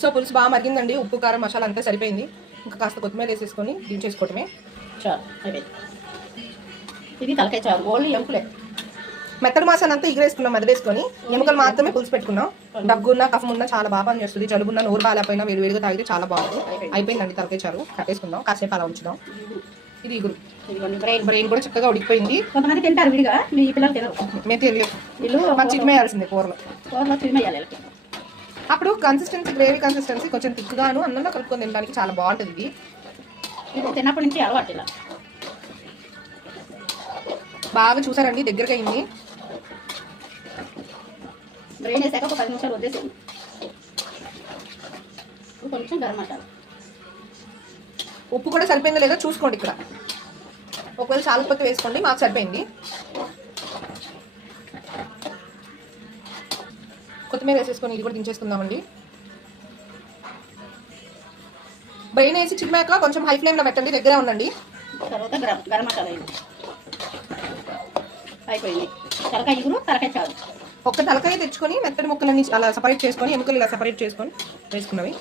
So పులుసు బాగా మరిగిందండి, ఉప్పు కారం మసాలా అంతా సరిపోయింది. ఇంకా కాస్త కొత్తిమీర వేసేసుకొని దించేసుకోవటమే. చాలు అయిపోయింది. ఇది తలకాయ చారు, ఓన్లీ ఎముకలే. మెత్తడి మాసాన్ని అంతా ఎగిరేసుకున్నాం, మెదడేసుకొని ఎముకలు మాత్రమే పులుసు పెట్టుకున్నాం. దగ్గున్న కఫం ఉన్న చాలా బాగా పనిచేస్తుంది. జలుబున్న నోరు బాగాలేకపోయినా వేడివేడిగా తాగితే చాలా బాగుంది. అయిపోయిందండి తలకాయ చారు. కట్టేసుకుందాం, కాసేపు అలా ఉంచుదాం. ఇది ఇగురు, బ్రెయిన్ కూడా చక్కగా ఉడికిపోయింది. కొంతమంది తింటారు విడిగా, మీ పిల్లలు తినరు. మేము తెలియదు, వీళ్ళు మంచి చిరిమేయాల్సిందే కూరలో. తిరిమేయాలి. అప్పుడు కన్సిస్టెన్సీ, గ్రేవీ కన్సిస్టెన్సీ కొంచెం తిక్కుగాను అన్నంలో కలుపుకొని తినడానికి చాలా బాగుంటుంది. ఇది ఇప్పుడు తిన్నప్పటి నుంచి అలవాటు. ఇలా బాగా చూసారండి, దగ్గరగా అయింది. బ్రెయిన్ వేసాక ఒక 10 నిమిషాలు వదిలేసింది. కొంచెం గరం మసాలా, ఉప్పు కూడా సరిపోయిందో లేదో చూసుకోండి. ఇక్కడ ఒకవేళ చాలా ఉప్పు వేసుకోండి, మాకు సరిపోయింది. కొత్తిమీర వేసేసుకొని ఇది కూడా దించేసుకుందామండి. బ్రెయిన్ వేసి చిమ్మాక కొంచెం హై ఫ్లేమ్లో పెట్టండి, దగ్గర ఉండండి. తర్వాత గరం మసాలా అయిపోయింది. తలకాయ ఇగురు, తలకాయ చారు. ఒక్క తలకాయ తెచ్చుకొని మెత్తడి ముక్కలన్నీ అలా సపరేట్ చేసుకొని, ఎముకలు ఇలా సపరేట్ చేసుకొని వేసుకున్నవి.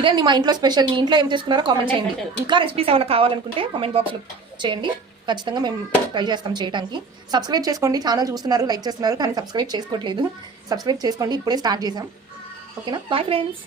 ఇదండి మా ఇంట్లో స్పెషల్. మీ ఇంట్లో ఏం చేసుకున్నారో కామెంట్ చేయండి. ఇంకా రెసిపీస్ ఏమైనా కావాలనుకుంటే కామెంట్ బాక్స్లో చేయండి, ఖచ్చితంగా మేము ట్రై చేస్తాం చేయడానికి. సబ్స్క్రైబ్ చేసుకోండి. ఛానల్ చూస్తున్నారు, లైక్ చేస్తున్నారు, కానీ సబ్స్క్రైబ్ చేసుకోవట్లేదు. సబ్స్క్రైబ్ చేసుకోండి, ఇప్పుడే స్టార్ట్ చేసాం. ఓకేనా? Bye friends.